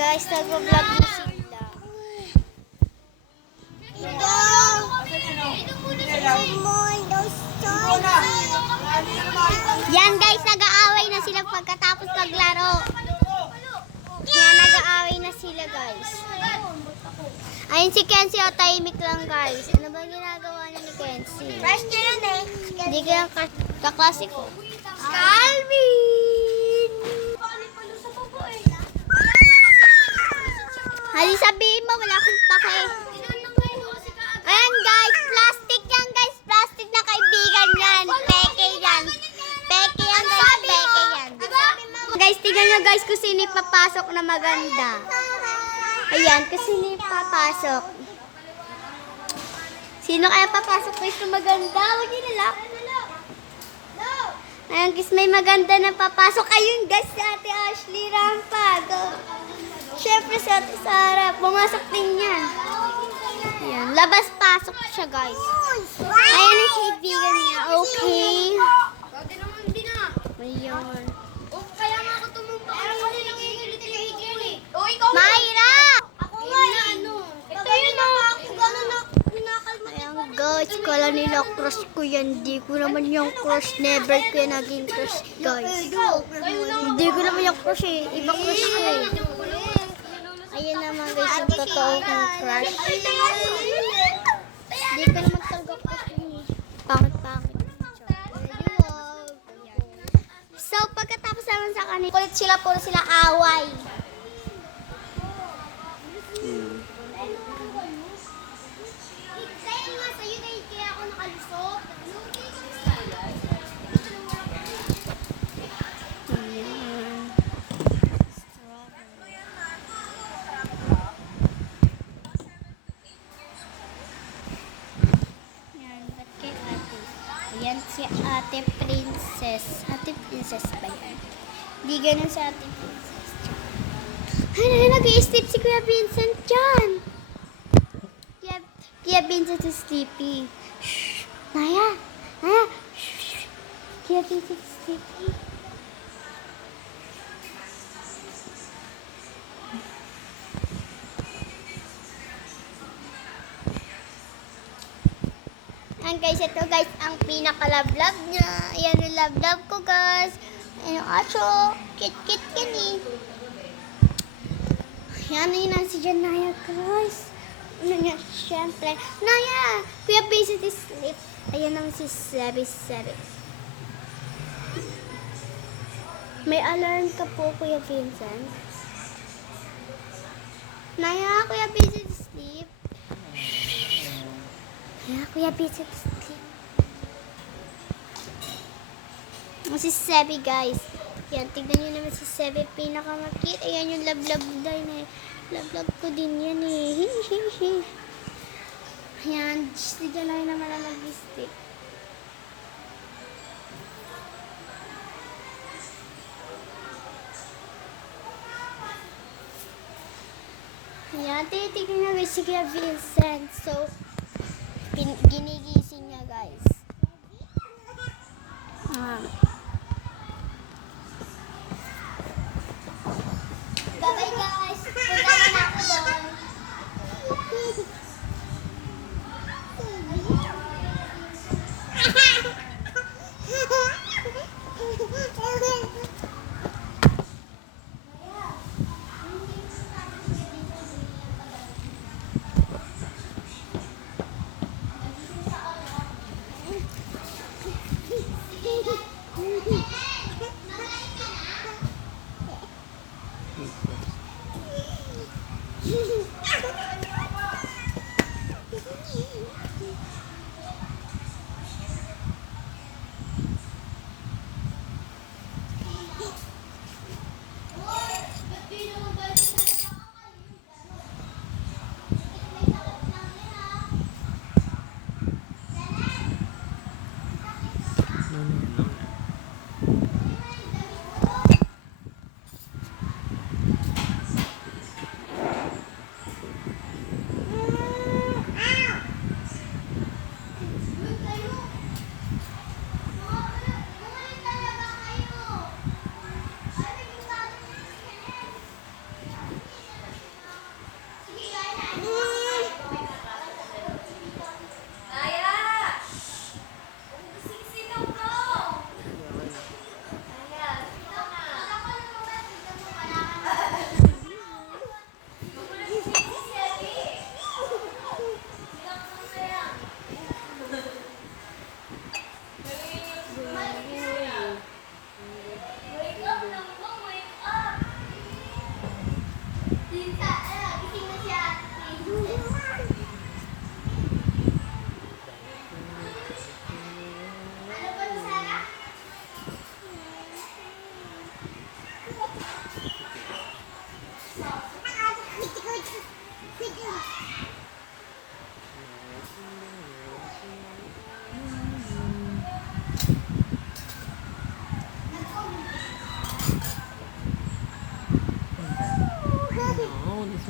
guys, nag-vlog na sila. Yan guys, nag-aaway na sila pagkatapos maglaro. Yan, nag-aaway na sila guys. Ayun si Kenzie, o tahimik lang guys. Ano ba ginagawa niya ni Kenzie? Crush niya yan eh. Hindi ka yung kaklase ko. Calvin! Hali sabihin mo, wala akong pake. Ayan guys, plastic yan guys. Plastic na kaibigan yan. Peke yan. Peke yan guys, peke yan. Guys, tignan nyo guys kung sino papasok na maganda. Ayan, kung sino papasok. Sino kaya papasok guys na maganda? Huwag nyo nalak. Ayan guys, may maganda na papasok. Ayun guys, si Ate Ashley Rampag. Siyempre si Ate Sarah. Pumasok din yan. Ayan, labas-pasok siya guys. Ayan ang kaibigan niya. Okay. Ayan. Kaya nga ako tumumpa. Ako na nangigilit. Mayra! Ako nga ano. Ito yun na ako. Gano'n na pinakalma. Ayan guys, kala nila crush ko yan. Hindi ko naman yung crush. Never ko yan naging crush guys. Hindi ko naman yung crush eh. Iba crush ko eh. Ayan naman guys yung totoo kong crush. Hindi ko naman talaga crush yun eh. Pangit-pangit. So pagkatapos naman sa kanila, kulit sila, puro sila away. Sa'yo nga, sa'yo na kaya ako nakalusot. Yan, ba't kay ate? Ayan si Ate Princess. Ate Princess ba yan? Hindi ganun si Ate Princess. Ay, nag-i-sleep si Kuya Vincent dyan. Kuya Vincent is sleepy. Shh! Naya! Naya! Shh! Kuya Vincent is sleepy. Ayan guys, ito guys ang pinaka-love-love niya. Ayan yung love-love ko guys. Ayan yung aso. Kit-kit yan eh. Ayan yun ang si Janaya guys. Ano niya, syempre. Naya! Kuya Vincent is sleep. Ayan naman si Sebi. May alarm ka po, Kuya Vincent. Naya, Kuya Vincent is sleep. Ayan, Kuya Vincent is sleep. Si Sebi guys. Yan, tignan nyo naman si Sebi. Pinakamakit. Ayan yung love-love din eh. Love-love ko din yan eh. Ayan, si Janay naman ang nag-stick. Ayan, titignan na guys si Kuya Vincent. So, ginigising niya guys. Bye-bye guys. Punta na ako doon.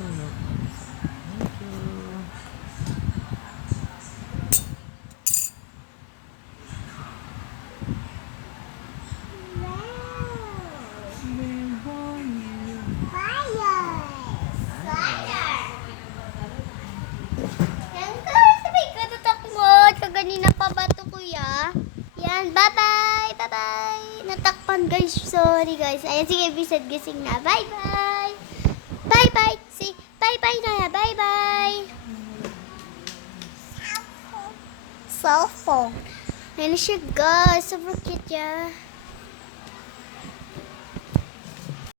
sunog. Thank you. Yan guys, sabay ka tatakmod. Kaganina pa ba ito kuya? Yan, bye-bye, bye-bye. Natakpan guys, sorry guys. Ayan, sige, bisad gising na. Bye-bye. Bye-bye. See, bye-bye na, bye-bye. Cellphone. Ayan na siya guys, super cute siya.